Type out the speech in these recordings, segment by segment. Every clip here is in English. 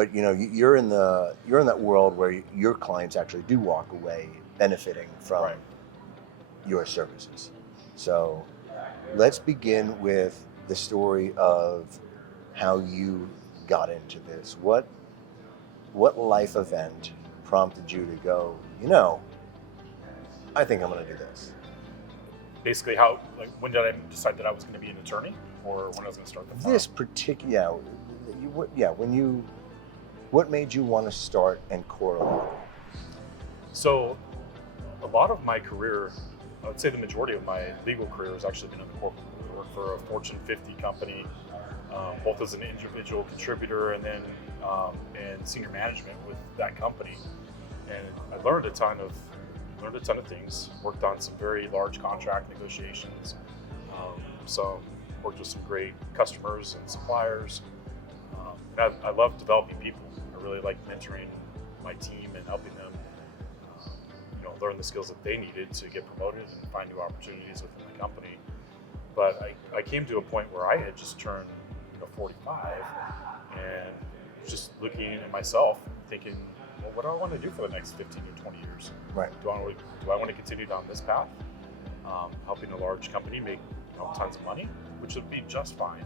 but you're in that world where your clients actually do walk away benefiting from Right. your services. So let's begin with the story of how you got into this. What life event prompted you to go, I think I'm going to do this? Basically, when did I decide that I was going to be an attorney, or when I was going to start the firm? This particular, what made you want to start Ancora Law Group? So, a lot of my career, I would say the majority of my legal career has actually been in the corporate world. I worked for a Fortune 50 company, both as an individual contributor and then in senior management with that company. And I learned a ton of things. Worked on some very large contract negotiations. Worked with some great customers and suppliers. And I love developing people. I really like mentoring my team and helping them, learn the skills that they needed to get promoted and find new opportunities within the company. But I came to a point where I had just turned 45 and just looking at myself thinking, well, what do I want to do for the next 15 or 20 years? Right. Do I want to continue down this path, helping a large company make tons of money, which would be just fine,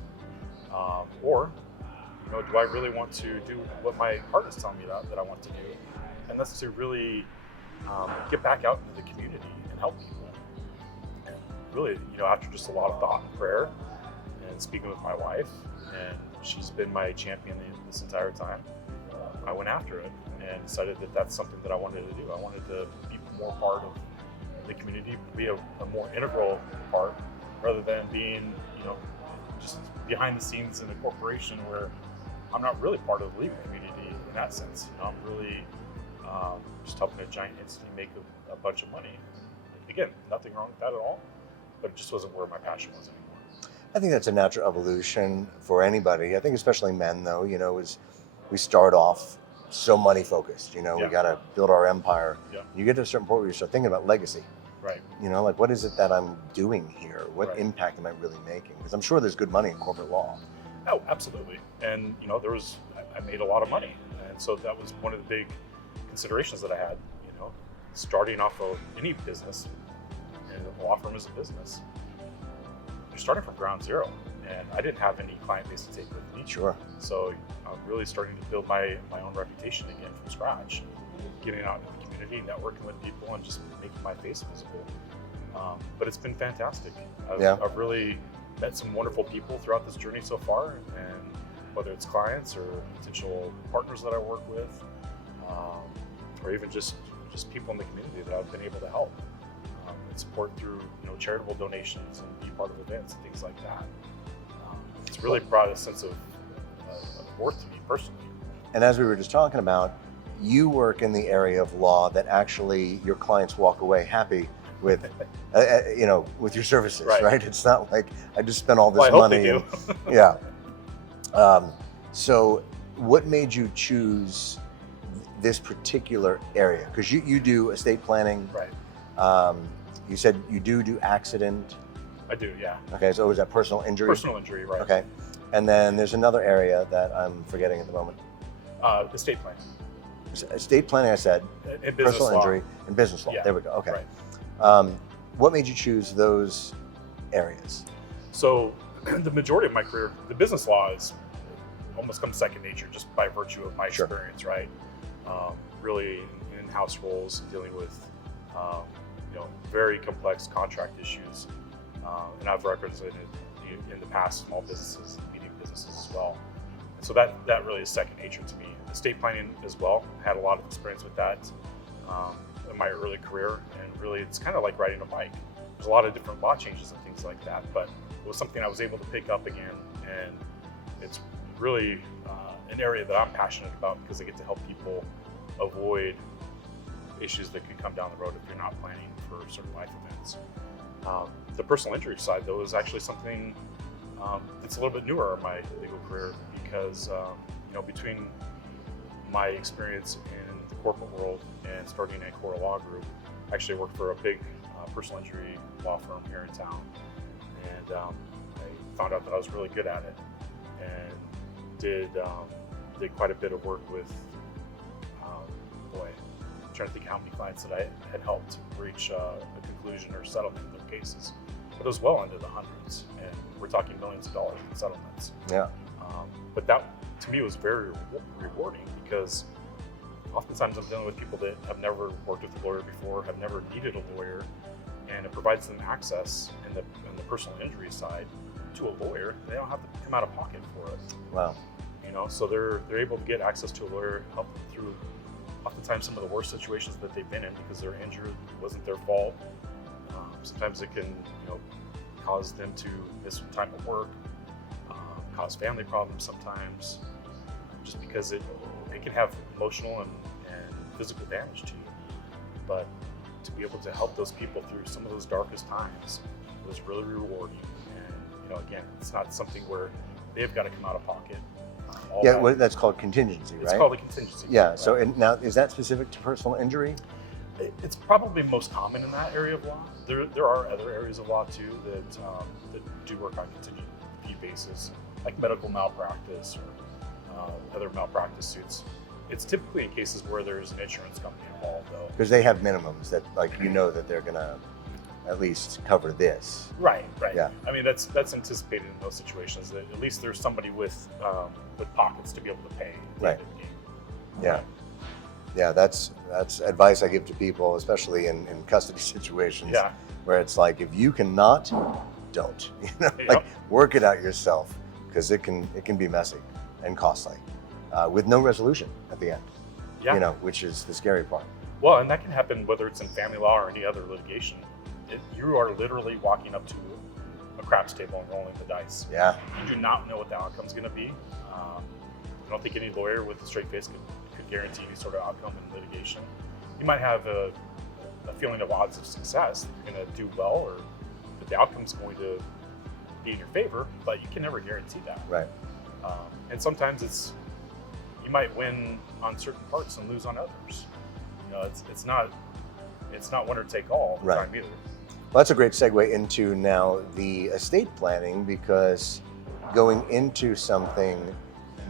or do I really want to do what my heart is telling me that I want to do, and that's to really get back out into the community and help people. And really, after just a lot of thought and prayer and speaking with my wife, and she's been my champion this entire time, I went after it and decided that that's something that I wanted to do. I wanted to be more part of the community, be a more integral part, rather than being, just behind the scenes in a corporation where I'm not really part of the legal community in that sense. I'm really just helping a giant entity make a bunch of money. Again, nothing wrong with that at all, but it just wasn't where my passion was anymore. I think that's a natural evolution for anybody. I think especially men, though, is we start off so money focused. We got to build our empire. Yeah. You get to a certain point where you start thinking about legacy. Right. Like what is it that I'm doing here? What Right. impact am I really making? Because I'm sure there's good money in corporate law. Oh, absolutely. And I made a lot of money, and so that was one of the big considerations that I had. Starting off of any business, and a law firm is a business, you're starting from ground zero, and I didn't have any client base to take with me. Sure. So I'm really starting to build my own reputation again from scratch, getting out into the community, networking with people, and just making my face visible. But it's been fantastic. I've really met some wonderful people throughout this journey so far, and whether it's clients or potential partners that I work with, or even just people in the community that I've been able to help and support through charitable donations and be part of events and things like that. It's really brought a sense of worth to me personally. And as we were just talking about, you work in the area of law that actually your clients walk away happy with, with your services, right? It's not like I just spent all this money. I hope they do. Yeah. So what made you choose this particular area? Because you do estate planning. Right. You said you do accident. I do, yeah. Okay, so is that personal injury? Personal injury, right. Okay. And then there's another area that I'm forgetting at the moment. Estate planning. Estate planning, I said. And business personal law. injury and business law. Yeah. There we go. Okay. Right. What made you choose those areas? So the majority of my career, the business law is almost come second nature just by virtue of my Sure. experience, right? Really in-house roles, dealing with very complex contract issues, and I've represented in the past small businesses, medium businesses as well. And so that really is second nature to me. Estate planning as well. I had a lot of experience with that in my early career, and really it's kind of like riding a bike. There's a lot of different law changes and things like that, but it was something I was able to pick up again, and it's really an area that I'm passionate about because I get to help people avoid issues that could come down the road if you're not planning for certain life events. The personal injury side, though, is actually something that's a little bit newer in my legal career because, between my experience in the corporate world and starting Ancora Law Group, I actually worked for a big personal injury law firm here in town, and I found out that I was really good at it, and did did quite a bit of work with, boy, I'm trying to think how many clients that I had helped reach a conclusion or settlement in their cases. But it was well into the hundreds, and we're talking millions of dollars in settlements. Yeah. But that, to me, was very rewarding, because oftentimes I'm dealing with people that have never worked with a lawyer before, have never needed a lawyer, and it provides them access in the personal injury side to a lawyer. They don't have to come out of pocket for it. Wow. You know, so they're able to get access to a lawyer, help them through oftentimes some of the worst situations that they've been in because they're injured, it wasn't their fault. Sometimes it can, cause them to miss some time at work, cause family problems sometimes, just because it can have emotional and physical damage to you. But to be able to help those people through some of those darkest times was really rewarding. And again, it's not something where they've got to come out of pocket. That's called contingency, right? It's called a contingency. Yeah. Right? So now, is that specific to personal injury? It's probably most common in that area of law. There are other areas of law too that do work on contingent fee basis, like medical malpractice or other malpractice suits. It's typically in cases where there's an insurance company involved, though. Because they have minimums that, that they're gonna at least cover this. Right. Yeah. I mean, that's anticipated in those situations, that at least there's somebody with pockets to be able to pay. Right. Yeah. Yeah, that's advice I give to people, especially in custody situations. Yeah. Where it's like, if you cannot, don't. Work it out yourself, because it can be messy and costly, with no resolution at the end. Yeah. Which is the scary part. Well, and that can happen whether it's in family law or any other litigation. You are literally walking up to a craps table and rolling the dice. Yeah. You do not know what the outcome's going to be. I don't think any lawyer with a straight face could guarantee any sort of outcome in litigation. You might have a feeling of odds of success. You're going to do well, or that the outcome's going to be in your favor, but you can never guarantee that. Right. And sometimes you might win on certain parts and lose on others. It's not winner take all the time either. Well, that's a great segue into now the estate planning, because going into something,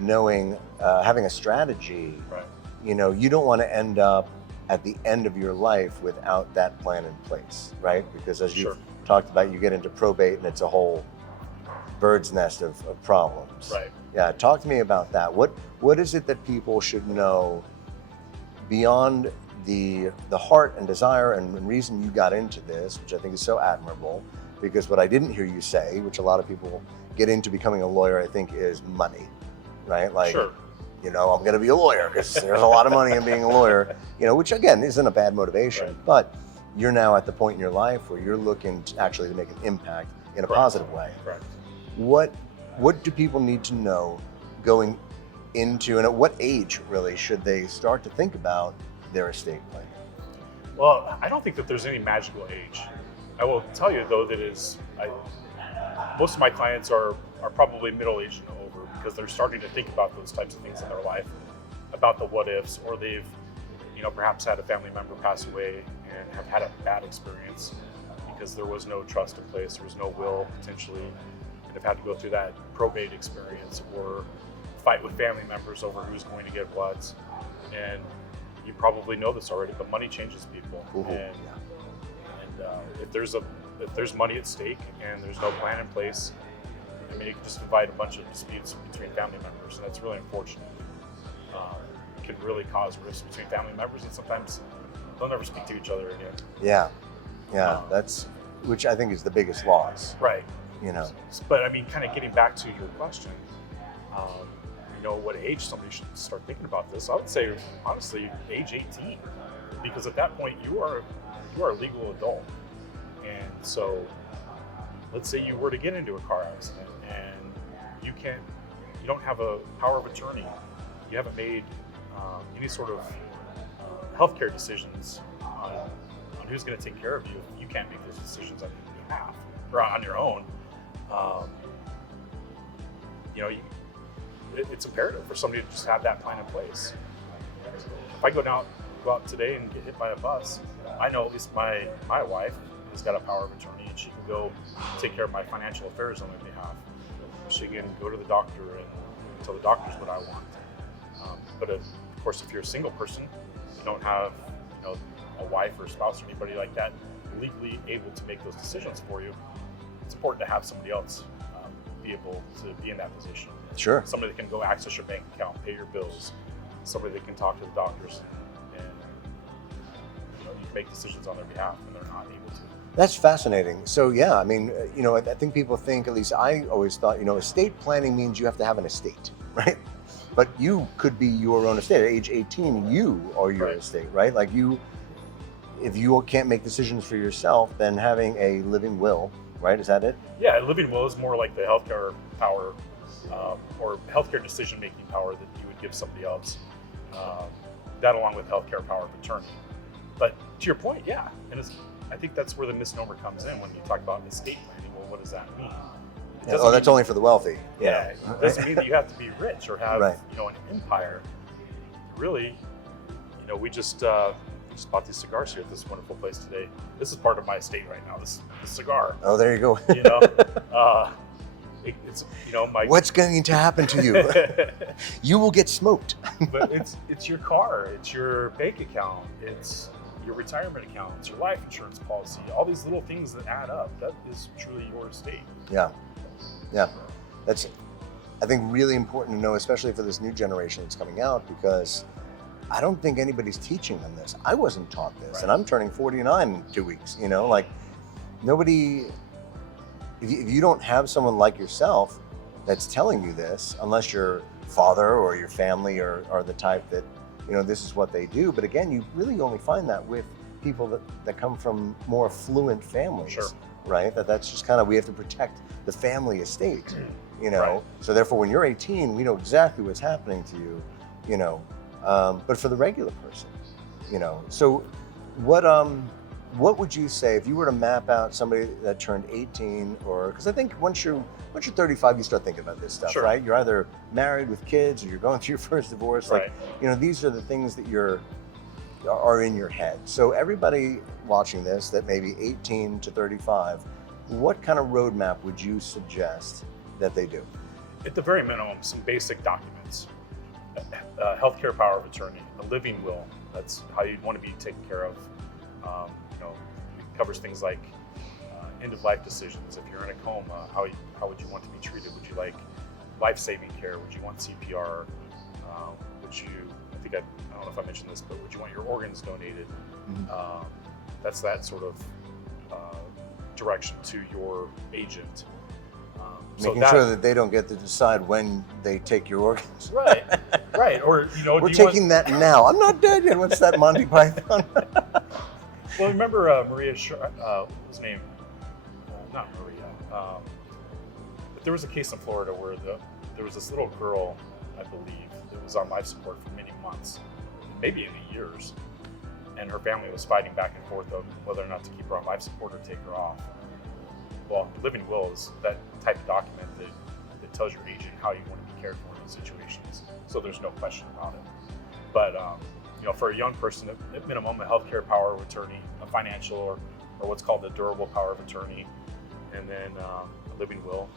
knowing, having a strategy, right. You don't want to end up at the end of your life without that plan in place, right? Because as you've talked about, you get into probate and it's a whole bird's nest of problems. Right. Yeah, talk to me about that. What is it that people should know beyond the heart and desire and reason you got into this, which I think is so admirable, because what I didn't hear you say, which a lot of people get into becoming a lawyer, I think, is money, right? Like, I'm going to be a lawyer because there's a lot of money in being a lawyer, which again isn't a bad motivation, but you're now at the point in your life where you're looking to actually make an impact in a positive way. Right. What do people need to know going into, and at what age really should they start to think about their estate planning? Well, I don't think that there's any magical age. I will tell you though that most of my clients are probably middle-aged and over, because they're starting to think about those types of things in their life, about the what ifs, or they've perhaps had a family member pass away and have had a bad experience because there was no trust in place, there was no will potentially, and have had to go through that probate experience or fight with family members over who's going to get what. And you probably know this already, but money changes people. Mm-hmm. And if there's money at stake and there's no plan in place, I mean, it can just invite a bunch of disputes between family members, and that's really unfortunate. It can really cause rifts between family members, and sometimes they'll never speak to each other again. Yeah, that's, which I think is the biggest loss. Right. But I mean, kind of getting back to your question, what age somebody should start thinking about this? I would say, honestly, age 18, because at that point you are a legal adult. And so let's say you were to get into a car accident and you don't have a power of attorney, you haven't made any sort of healthcare decisions on who's going to take care of you. You can't make those decisions on your behalf or on your own. It's imperative for somebody to just have that plan in place. If I go out today and get hit by a bus, I know at least my wife has got a power of attorney, and she can go take care of my financial affairs on my behalf. She can go to the doctor and tell the doctors what I want. But of course, if you're a single person, you don't have a wife or a spouse or anybody like that legally able to make those decisions for you, it's important to have somebody else be able to be in that position. Sure. Somebody that can go access your bank account, pay your bills, somebody that can talk to the doctors and you can make decisions on their behalf when they're not able to. That's fascinating. So yeah, I mean, I think people think, at least I always thought, estate planning means you have to have an estate, right? But you could be your own estate. At age 18, you are your Right. estate, right? Like if you can't make decisions for yourself, then having a living will, right? Is that it? Yeah, a living will is more like the healthcare power or healthcare decision-making power that you would give somebody else. That along with healthcare power of attorney. But to your point, yeah, and I think that's where the misnomer comes in when you talk about estate planning. Well, what does that mean? It doesn't That's mean- only for the wealthy. Yeah, it doesn't mean that you have to be rich or have Right. an empire. Really, we just bought these cigars here at this wonderful place today. This is part of my estate right now. This cigar, Oh, there you go. it's my. What's going to happen to you? You will get smoked. But it's your car, it's your bank account, it's your retirement account, it's your life insurance policy. All these little things that add up. That is truly your estate. Yeah. That's, I think, really important to know, especially for this new generation that's coming out, because I don't think anybody's teaching them this. I wasn't taught this, Right. and I'm turning 49 in 2 weeks. Nobody. If you don't have someone like yourself that's telling you this, unless your father or your family are the type that, this is what they do. But again, you really only find that with people that come from more affluent families. Sure. Right? That's just kind of, we have to protect the family estate, Right. So therefore, when you're 18, we know exactly what's happening to you, but for the regular person, so what would you say if you were to map out somebody that turned 18, or, because I think once you're 35, you start thinking about this stuff, Sure. right? You're either married with kids or you're going through your first divorce. Right. These are the things that are in your head. So everybody watching this that may be 18 to 35, what kind of roadmap would you suggest that they do? At the very minimum, some basic documents. Healthcare power of attorney, a living will. That's how you'd want to be taken care of. It covers things like end-of-life decisions. If you're in a coma, how would you want to be treated? Would you like life-saving care? Would you want CPR? I don't know if I mentioned this, but would you want your organs donated? Mhm. That's that sort of direction to your agent. Making sure that they don't get to decide when they take your organs. Right. Or We're taking that now. I'm not dead yet. What's that, Monty Python? Well, remember Maria? What was her name? Not Maria. But there was a case in Florida where there was this little girl, I believe, that was on life support for many months, maybe even years, and her family was fighting back and forth of whether or not to keep her on life support or take her off. Well, the living will is that type of document that tells your agent how you want to be cared for in those situations. So there's no question about it. But for a young person, at minimum, a healthcare power of attorney, a financial or what's called a durable power of attorney, and then a living will,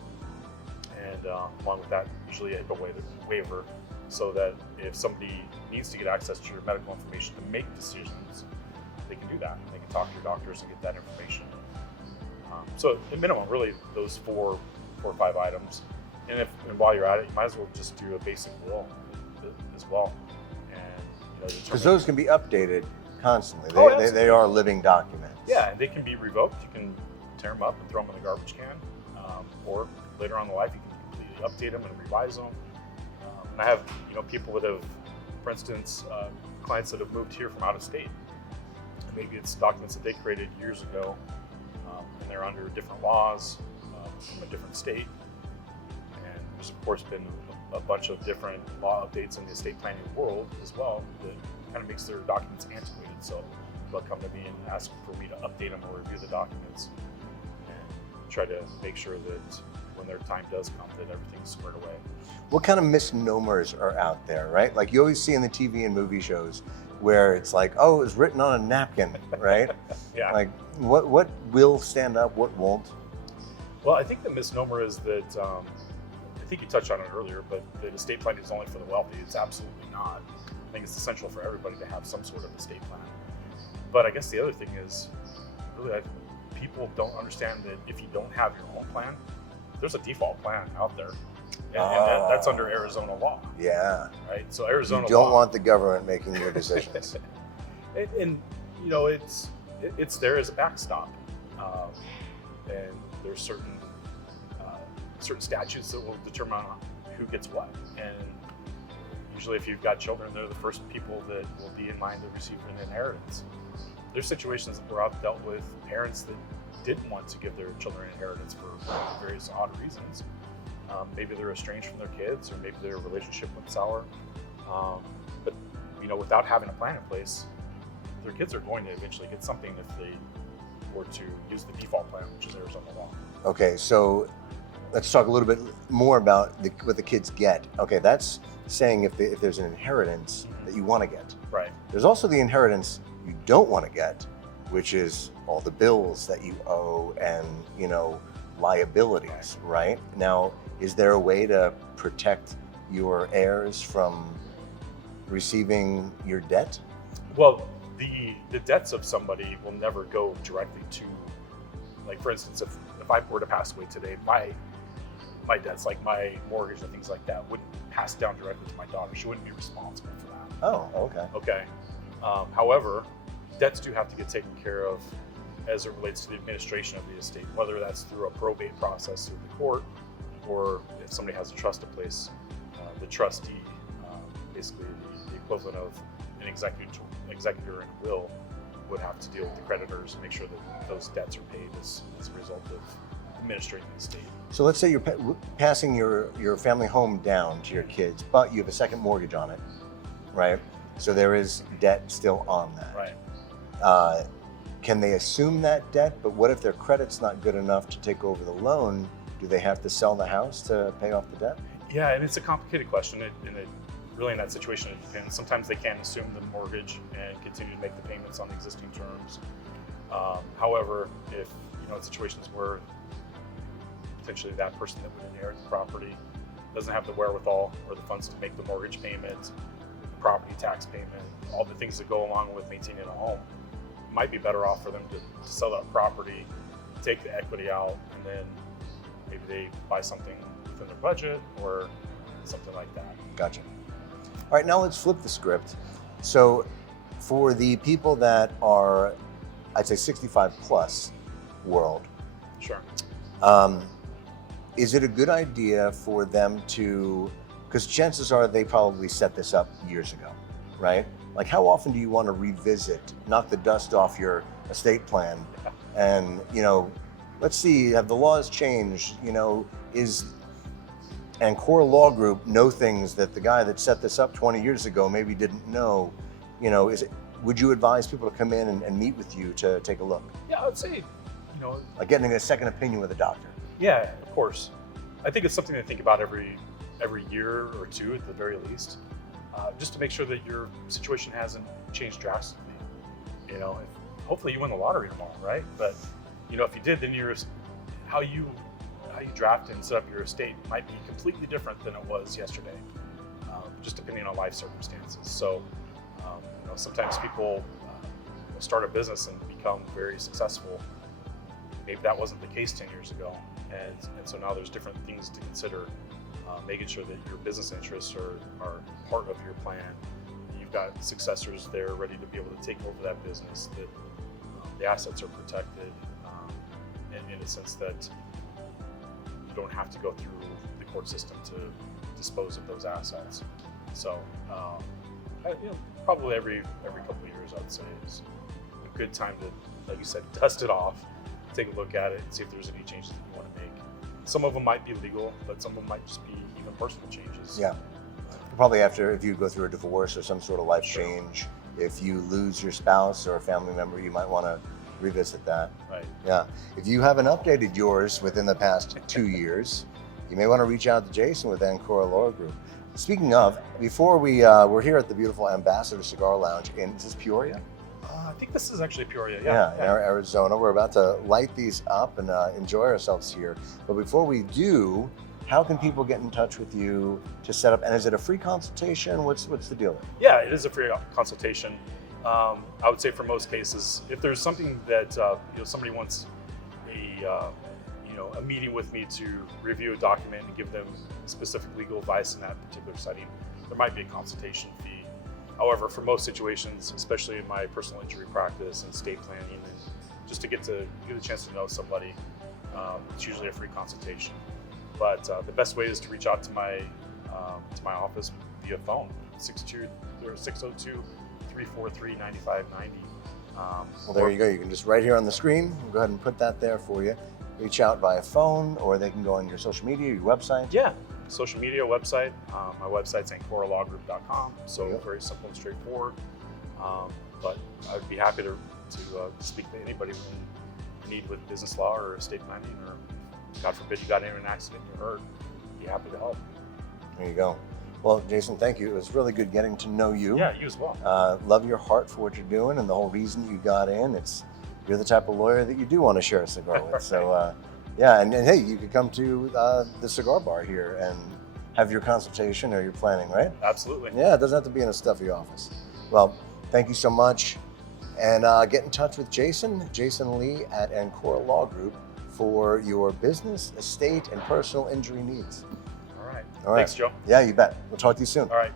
and along with that, usually a waiver, so that if somebody needs to get access to your medical information to make decisions, they can do that. They can talk to your doctors and get that information. So at minimum, really those four or five items. And while you're at it, you might as well just do a basic will as well. And Because those can be updated constantly. Oh, They absolutely. are living documents. Yeah, and they can be revoked. You can tear them up and throw them in the garbage can, or later on in life you can completely update them and revise them. And I have people that have, for instance, clients that have moved here from out of state. And maybe it's documents that they created years ago, and they're under different laws from a different state. And there's of course been a bunch of different law updates in the estate planning world as well that kind of makes their documents antiquated. So they'll come to me and ask for me to update them or review the documents and try to make sure that when their time does come that everything's squared away. What kind of misnomers are out there, right? Like you always see in the TV and movie shows where it's like, oh, it was written on a napkin, right? Yeah. Like what will stand up, what won't? Well, I think the misnomer is that, I think you touched on it earlier, but that estate planning is only for the wealthy. It's absolutely not. I think it's essential for everybody to have some sort of estate plan. But I guess the other thing is, really, people don't understand that if you don't have your own plan, there's a default plan out there. And that's under Arizona law. Yeah. Right? So Arizona You don't law, want the government making your decisions. and you know, it's there as a backstop. And there's certain statutes that will determine who gets what. And usually if you've got children, they're the first people that will be in line to receive an inheritance. There's situations where I've dealt with parents that didn't want to give their children inheritance for various odd reasons. Maybe they're estranged from their kids, or maybe their relationship went sour. But you know, without having a plan in place, their kids are going to eventually get something if they were to use the default plan, which is Arizona law. Okay, so let's talk a little bit more about what the kids get. Okay, that's saying if there's an inheritance that you want to get. Right. There's also the inheritance you don't want to get, which is all the bills that you owe and, you know, liabilities, right? Now, is there a way to protect your heirs from receiving your debt? Well, the debts of somebody will never go directly to, like, for instance, if I were to pass away today, my debts, like my mortgage and things like that, wouldn't pass down directly to my daughter. She wouldn't be responsible for that. Oh, okay. Okay. However, debts do have to get taken care of as it relates to the administration of the estate, whether that's through a probate process through the court, or if somebody has a trust in place, the trustee, basically the equivalent of an executor in a will, would have to deal with the creditors and make sure that those debts are paid as a result of administrating the estate. So let's say you're passing your family home down to your kids, but you have a second mortgage on it, right? So there is debt still on that. Right. Can they assume that debt? But what if their credit's not good enough to take over the loan? Do they have to sell the house to pay off the debt? Yeah, and it's a complicated question. Really, in that situation, it depends. Sometimes they can assume the mortgage and continue to make the payments on the existing terms. However, if you know, in situations where potentially that person that would inherit the property doesn't have the wherewithal or the funds to make the mortgage payment, property tax payment, all the things that go along with maintaining a home, it might be better off for them to sell that property, take the equity out, and then maybe they buy something within their budget or something like that. Gotcha. All right, now let's flip the script. So for the people that are, I'd say 65 plus world, Sure. Is it a good idea for them to, because chances are they probably set this up years ago, right? Like, how often do you want to revisit, knock the dust off your estate plan, and, you know, let's see, have the laws changed? You know, is Ancora Law Group know things that the guy that set this up 20 years ago maybe didn't know? You know, would you advise people to come in and meet with you to take a look? Yeah, I would say, you know, Like getting a second opinion with a doctor? yeah, of course. I think it's something to think about every year or two at the very least, just to make sure that your situation hasn't changed drastically. You know, hopefully you win the lottery tomorrow, right? But you know, if you did, then how you draft and set up your estate might be completely different than it was yesterday, just depending on life circumstances. So, you know, sometimes people start a business and become very successful. Maybe that wasn't the case 10 years ago. And so now there's different things to consider, making sure that your business interests are part of your plan. You've got successors there ready to be able to take over that business, that the assets are protected, and in a sense that you don't have to go through the court system to dispose of those assets. So, you know, probably every couple of years, I would say, is a good time to, like you said, dust it off, take a look at it, and see if there's any changes that you want to make. Some of them might be legal, but some of them might just be even personal changes. Yeah. Probably after, if you go through a divorce or some sort of life change, if you lose your spouse or a family member, you might want to revisit that. Right. Yeah. If you haven't updated yours within the past 2 years, you may want to reach out to Jason with Ancora Law Group. Speaking of, before we're here at the beautiful Ambassador Cigar Lounge is this Peoria? I think this is actually Peoria. Yeah, in Arizona. We're about to light these up and enjoy ourselves here. But before we do, How can people get in touch with you to set up? And is it a free consultation? What's the deal? Yeah, it is a free consultation. I would say for most cases, if there's something that somebody wants a meeting with me to review a document and give them specific legal advice in that particular setting, there might be a consultation fee. However, for most situations, especially in my personal injury practice and estate planning, and just to get a chance to know somebody, it's usually a free consultation. But the best way is to reach out to my office via phone, 602-343-9590. Well, there you go. You can just right here on the screen. We'll go ahead and put that there for you. Reach out via phone, or they can go on your social media, your website. Yeah, social media, website. My website's AncoraLawGroup.com. So very simple and straightforward. But I'd be happy to speak to anybody in need with business law or estate planning, or God forbid you got into an accident, you hurt. Be happy to help. There you go. Well, Jason, thank you. It was really good getting to know you. Yeah, you as well. Love your heart for what you're doing and the whole reason you got in. You're the type of lawyer that you do want to share a cigar with. So, yeah, and hey, you could come to the cigar bar here and have your consultation or your planning, right? Absolutely. Yeah, it doesn't have to be in a stuffy office. Well, thank you so much. And get in touch with Jason Lee at Ancora Law Group for your business, estate, and personal injury needs. All right. All right. Thanks, Joe. Yeah, you bet. We'll talk to you soon. All right.